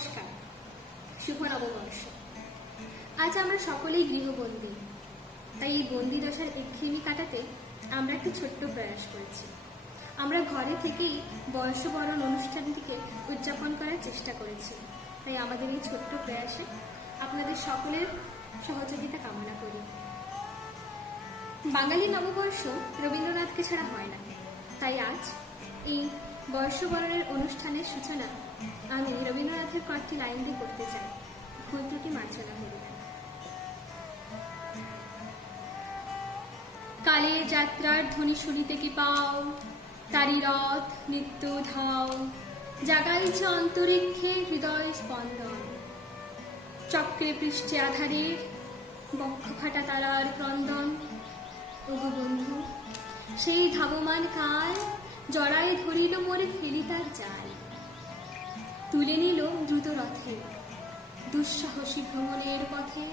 নমস্কার, শুভ নববর্ষ। আজ আমরা সকলেই গৃহবন্দী, তাই এই বন্দি দশার একঘেয়েমি কাটাতে আমরা একটা ছোট্ট প্রয়াস করেছি। আমরা ঘরে থেকেই বর্ষবরণ অনুষ্ঠানটিকে উদযাপন করার চেষ্টা করেছি। তাই আমাদের এই ছোট্ট প্রয়াসে আপনাদের সকলের সহযোগিতা কামনা করি। বাঙালি নববর্ষ রবীন্দ্রনাথকে ছাড়া হয় না, তাই আজ এই বর্ষবরণের অনুষ্ঠানের সূচনা আমি রবীন্দ্রনাথের কয়েকটি লাইন দিয়ে করতে চাই। ভুল ত্রুটি মার্জনা হল। কালের যাত্রার ধ্বনি শুনিতে কি পাও, তারি রথ নিত্য ধাও, জাগাইছে অন্তরিক্ষে হৃদয় স্পন্দন। চক্রে পৃষ্ঠে আধারের বক্ষ ফাটা তারার ক্রন্দন। ওগো বন্ধু, সেই ধাবমান কাল জড়ায় ধরিল মোরে ফেলিতার জাল। তুলে নিল দ্রুত রথে দুঃসাহসী ভ্রমণের পথে।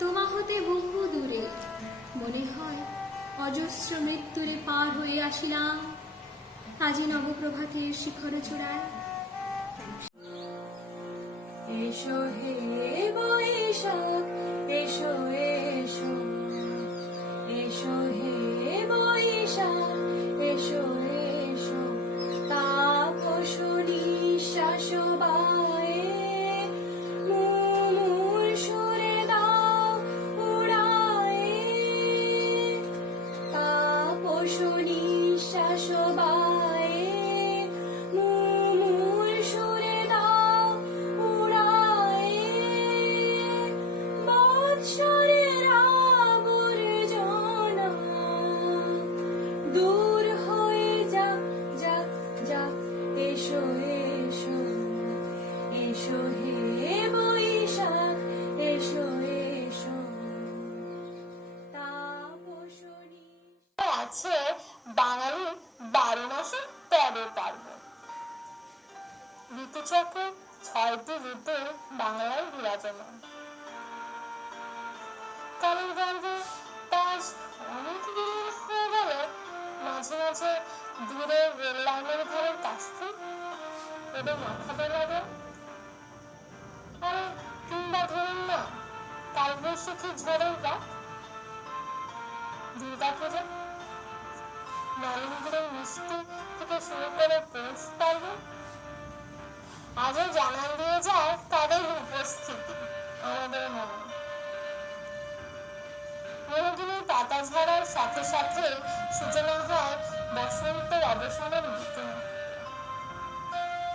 তোমা হতে বহু দূরে মনে হয় অজস্র মৃত্যুরে পার হয়ে আসিলাম, আজি নবপ্রভাতের শিখর চূড়ায়। এসো হে বৈশাখ, এসো এসো, এসো হে বৈশাখ, এসো এসো, তাপস নিঃশ্বাস বায়ে মুমুর সুরে দাও উড়ায়ে। তাপস নিঃশ্বাস বায়ে মুমুর সুরে দাও উড়ায়ে। বৎসরের আবর্জনা দূর হয়ে যাক যাক যাক। এসো এসো, এসো হে বৈশাখ, এসো এসো, তাপস আছে বাঙালি 12 মাসে 13 পার্বণ। ঋতুচক্রে 6টি ঋতু বাংলায় বিরাজমান। কালের গর্ভে আজ অনেক দিন হয়ে গেল মাঝে মাঝে দূরের রেল লাইনের ধারের কাছে এদের মাথা বেলাবে। আরে কিংবা ধরুন না কালবৈশাখী ঝড়ের রাত, দুর্গা পূজা, নলেন্দ্রের মিষ্টি থেকে শুরু করে পৌষ পার্বণ, আজও জানান দিয়ে যায় তাদের উপস্থিতি আমাদের মনে। মরুদিনের পাতা ঝরার সাথে সাথে সূচনা হয় বসন্তের অবসানের ঋতু।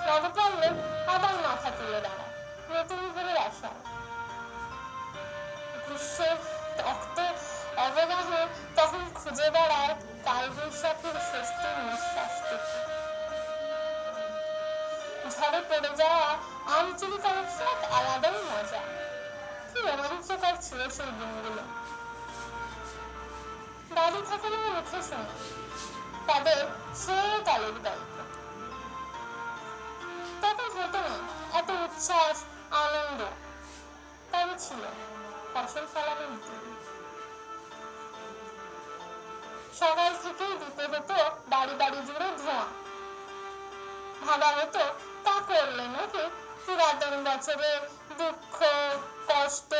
নবপল্লব আবার মাথা তুলে দাঁড়ায় নতুন ভোরের আশায়। গ্রীষ্মের তপ্ত অবগাহ তখন খুঁজে বেড়ায় কালবৈশাখীর স্বস্তির নিঃশ্বাসটুকু। ঝড়ে পড়ে যাওয়া আম চুরি করার এক আলাদাই মজা। কি রোমাঞ্চকর ছিল সেই দিনগুলো। দাদু ঠাকুরের মুখে শোনা তাদের সে কালের গল্প। তখন হতো না এত উচ্ছ্বাস আনন্দ, তবে ছিল ফসল ফলানোর দিন। সকাল থেকেই দিতে হতো বাড়ি বাড়ি জুড়ে ধোঁয়া। ভাবা হতো তা করলে নাকি পুরাতন বছরে দুঃখ কষ্ট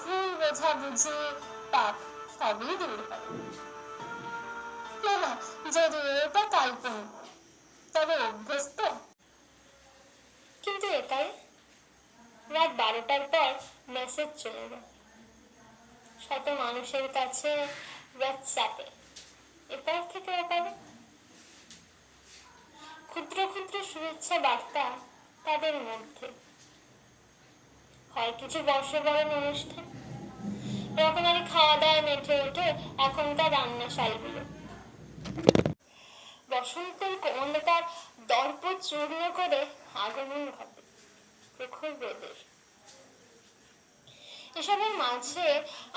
ভুল বোঝাবুঝি পাপ সবই দূর হয়। না, যদিও এটা কাল্পনিক, তবে অভ্যস্ত। কিন্তু এটাই রাত 12টার পর মেসেজ চলে যায় শত মানুষের কাছে হোয়াটসঅ্যাপে, এপার থেকে ওপারে। ক্ষুদ্র ক্ষুদ্র শুভেচ্ছা বার্তা তাদের মধ্যে। হয় কিছু বর্ষবরণ অনুষ্ঠান, রকমারি খাওয়া দাওয়া মেঠে ওঠে এখনকার রান্নাশালগুলো। বসন্তের কোমলতার দর্প চূর্ণ করে আগমন ঘটে প্রখর রোদের। এসবের মাঝে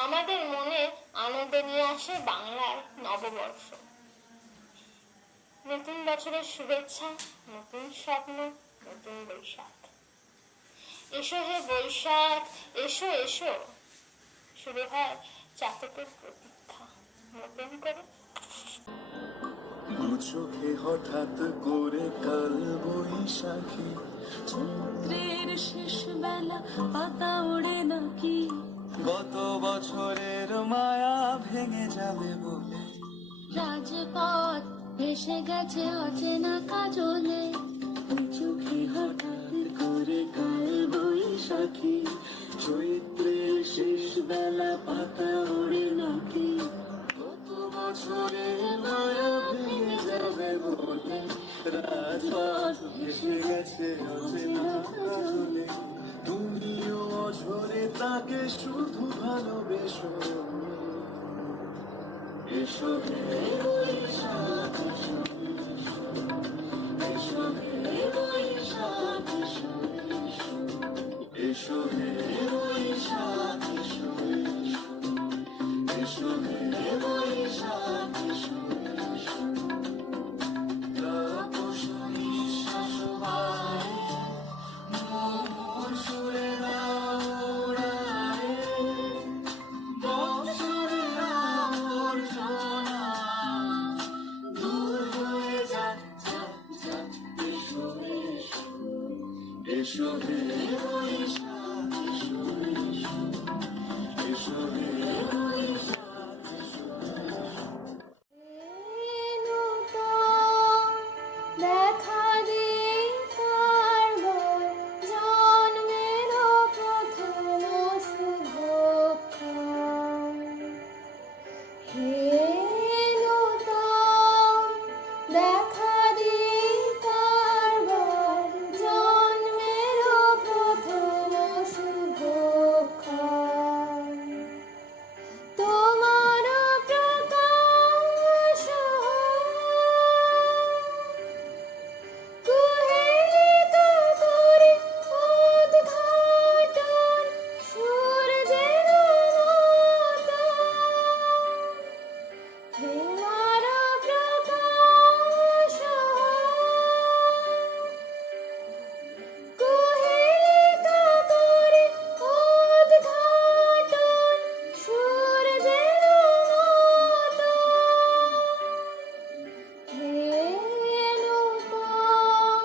আমাদের মনে আনন্দ নিয়ে আসে বাংলার নববর্ষ। নতুন বছরের শুভেচ্ছা, নতুন স্বপ্ন, নতুন বৈশাখ। এসো হে বৈশাখ, এসো এসো, শুরু হয় চাতকের প্রতীক্ষা নতুন করে। চোখে হঠাৎ করে কাল বৈশাখী বেলা পাতা ওড়ে নাকি গত বছরের মায়া ভেঙে যাবে বলে রাজপথ ভেসে গেছে অচেনা কাজলে ওই চোখে হঠাৎ করে কাল বৈশাখী চৈত্রের শেষ বেলা পাতা ওড়ে নাকি গত বছরের মায়া ভেঙে যাবে বলে রাজপথ ভেসে গেছে অচেনা কাজলে তুমিও অঝরে তাকে শুধু ভালোবেসো এসো হে বৈশাখ এসো, এসো হে বৈশাখ এসো, এসো হে বৈশাখ এসো, এসো হে বৈশাখ এসো, তাপস নিঃশ্বাস বায়ে মোর সুরে দাও উড়ায়ে বৎসরের আবর্জনা দূর হয়ে যাক যাক যাক এসো এসো, এসো হে বৈশাখ এসো, এসো, এসো হে বৈশাখ এসো, দেখা দিই কারবার জন্মের প্রথম শুভক্ষণ হে নূতন দেখা দিই কারবার জন্মের প্রথম শুভক্ষণ তোমার প্রকাশ কুহেলিত করে উদ্ঘাটন সূর্যের মতো তোমার প্রকাশ কুহেলিত করে উদ্ঘাটন সূর্যের মতো হে নূতন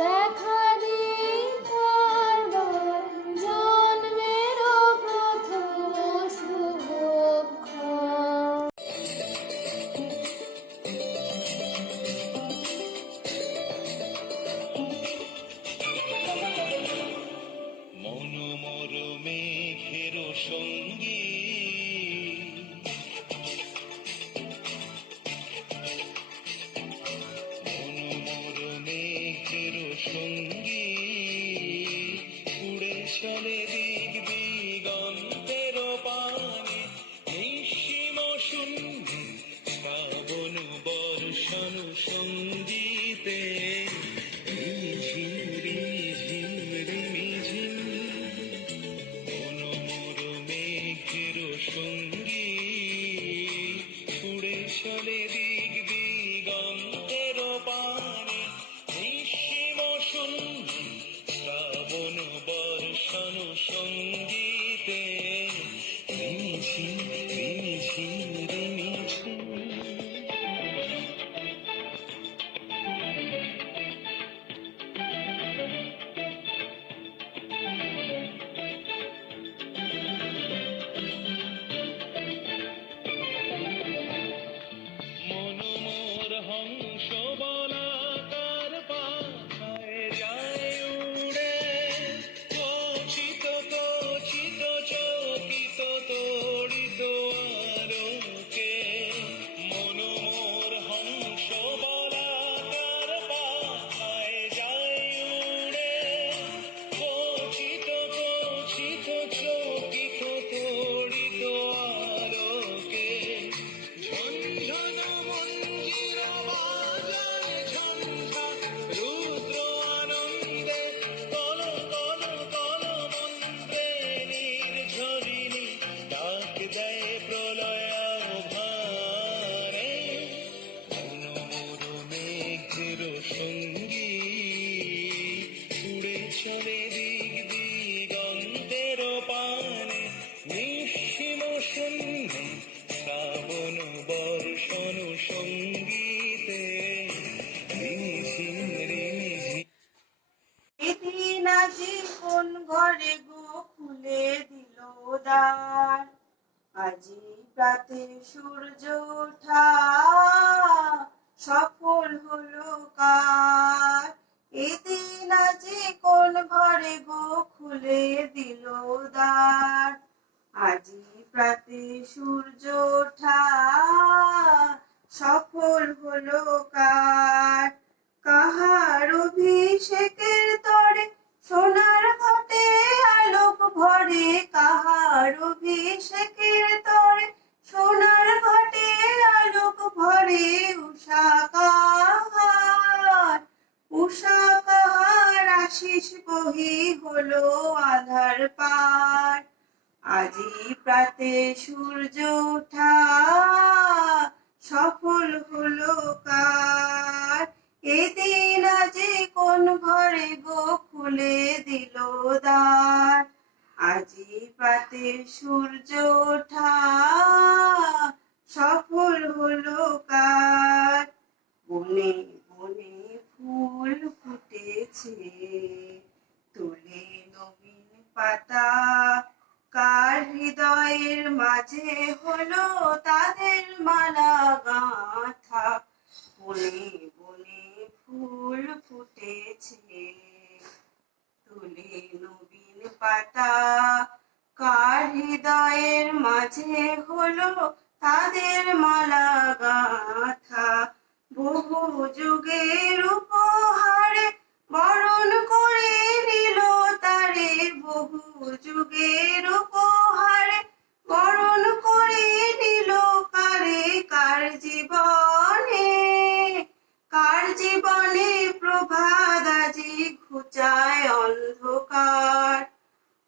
দেখা দিই কারবার জন্মের প্রথম শুভক্ষণ মনোমর মেঘের সঙ্গী মনোমর মেঘের সঙ্গী উড়ে চলে দিক দিগন্তের পানে নিঃসীম শূন্য শ্রাবণ বর্ষণ সঙ্গীতে রিঝিম রিঝিম রিমিঝিম মনোমর মেঘের সঙ্গী উড়ে চলে দিক দিগন্তের পানে নিঃসীম শূন্য শ্রাবণ বর্ষণ সঙ্গীতে রিমিঝিম রিমিঝিম রিমিঝিম মনোমর হংস বলাকার পাখায় যায় উড়ে কচিত কচিত চকিত তড়িত আলোকে মনোমর হংস বলাকার পাখায় যায় উড়ে কচিত কচিত চকিত তড়িত আলোকে ঝনঝন মঞ্জির বাজায় ঝঞ্ঝা রুদ্র আনন্দে কল কল কল মন্ত্রে নির্ঝরিণী ডাক দেয় প্রলয় আহ্বানে মনোমর মেঘের সঙ্গী উড়ে চলে দিক দিগন্তের পানে নিঃসীম শূন্য শ্রাবণ বর্ষণ সঙ্গীতে রিমিঝিম রিমিঝিম প্রীতি না যে কোন ঘরে গো খুলে দিল দ্বার, আজি প্রাতে সূর্য ওঠা সফল হলো কার। এদিন আজি কোন ঘরে গো খুলে দিল দ্বার, আজি প্রাতে সূর্য ওঠা সফল হলো কার। কাহার অভিষেকের তরে সোনার ঘটে আলোক ভরে, কাহার অভিষেকের তরে সোনার ঘটে আলোক ভরে। উষা কাহার, উষা কাহার আশিস বহি হলো আধার পার, আজি প্রাতে সূর্য ওঠা সফল হলো কার। এদিন আজি কোন ঘরে গো খুলে দিল দ্বার, আজি প্রাতে সূর্য ওঠা সফল হলো কার। বনে বনে ফুল ফুটেছে, তুলে নবীন পাতা, কার হৃদয়ের মাঝে হলো তাদের মালা গাঁথা। বনে বনে ফুল ফুটেছে, তুলে নবীন পাতা, কার হৃদয়ের মাঝে হলো তাদের মালা গাঁথা। বহু যুগের উপহারে বরণ করে নিল তারে, বহু যুগের উপহারে বরণ করে নিল কারে। কার জীবনে, কার জীবনে প্রভাত আজি ঘুচায় অন্ধকার,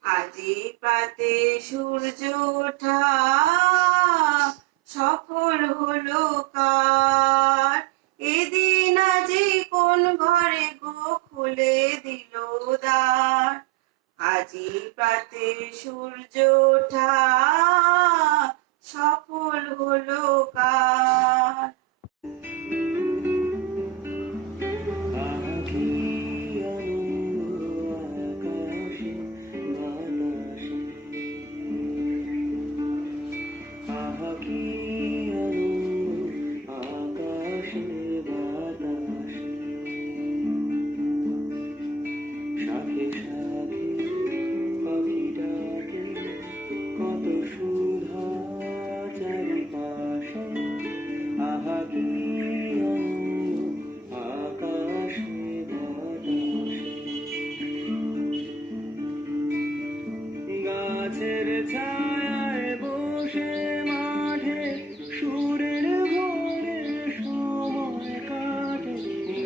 আজি প্রাতে সূর্য ওঠা সফল হলো কার। এদিন আজি কোন ঘরে গো খুলে দিল দ্বার, আজি প্রাতে সূর্য ওঠা সফল হলো কার। আঁখি আনন্দ আকাশে বাতাসে, আঁখি আনন্দ আকাশে বাতাসে, শাখে শাখে পাখি ডাকে, কত সুধা চারিপাশে, আহা কি আনন্দ আকাশে বাতাসে। গাছের ছায়ায় বসে মাঠে সুরের ভোরে সময় কাটে,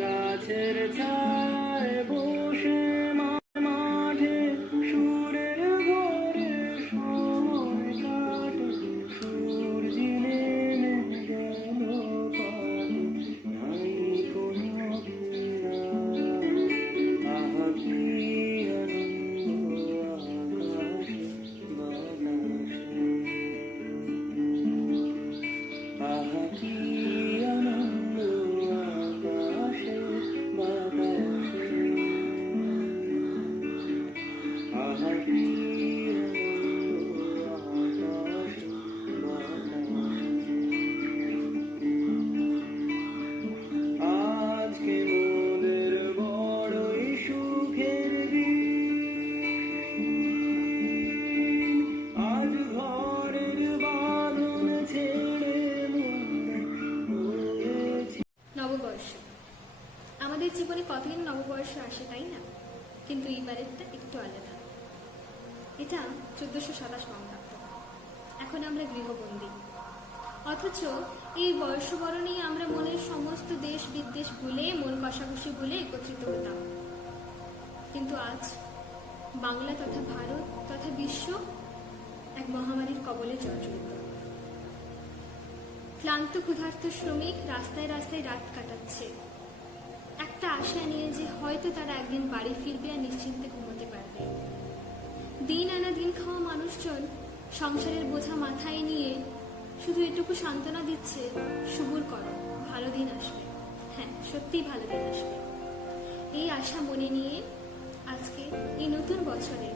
গাছের ছায়ায় বসে মাঠে সুরের ভোরে সময় কাটে। সূর্য নেমে গেল পারে, নাই কোনো বিরাম, আহা কি আনন্দ আকাশে বাতাসে, আহা কি আনন্দ আকাশে বাতাসে, আহা কি আনন্দ আকাশে বাতাসে। আজকে মোদের বড়ই সুখের দিন, আজ ঘরের বাঁধন ছেড়ে হয়েছি। নববর্ষ আমাদের জীবনে কতদিন নববর্ষ আসে, তাই না? কিন্তু এইবারেরটা একটু আলাদা। এটা 1427 বঙ্গাব্দ। এখন আমরা গৃহবন্দী, অথচ এই বর্ষবরণেই আমরা মনের সমস্ত দেশ বিদ্বেষ ভুলে, মন কষাকষি ভুলে একত্রিত হতাম। কিন্তু আজ বাংলা তথা ভারত তথা বিশ্ব এক মহামারীর কবলে জর্জরিত। ক্লান্ত ক্ষুধার্ত শ্রমিক রাস্তায় রাস্তায় রাত কাটাচ্ছে, একটা আশা নিয়ে যে হয়তো তারা একদিন বাড়ি ফিরবে আর নিশ্চিন্তে ঘুমোতে পারবে। দিন আনা দিন খাওয়া মানুষজন সংসারের বোঝা মাথায় নিয়ে শুধু এটুকু সান্ত্বনা দিচ্ছে, সবুর করো, ভালো দিন আসবে। হ্যাঁ, সত্যিই ভালো দিন আসবে। এই আশা মনে নিয়ে আজকে এই বছরে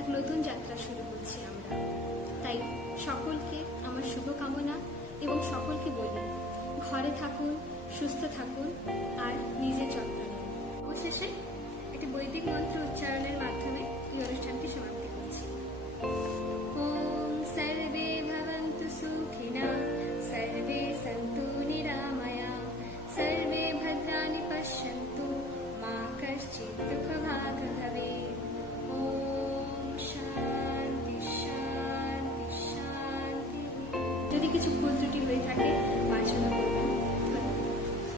এক নতুন যাত্রা শুরু করছি আমরা। তাই সকলকে আমার শুভকামনা এবং সকলকে বলি ঘরে থাকুন, সুস্থ থাকুন আর নিজের যত্ন নিন। অবশেষে একটি বৈদিক মন্ত্র উচ্চারণের মাধ্যমে এই অনুষ্ঠানটি সমাপ্তি করছি। ওম সর্বে ভবন্তু সুখিনঃ, সর্বে সন্তু নিরাময়া, সর্বে ভদ্রাণি পশ্যন্তু, মা কশ্চিৎ দুঃখভাগ ভবেৎ। ওম শান্তি শান্তি শান্তি। যদি কিছু ভুল ত্রুটি হয়ে থাকে মার্জনা করবেন।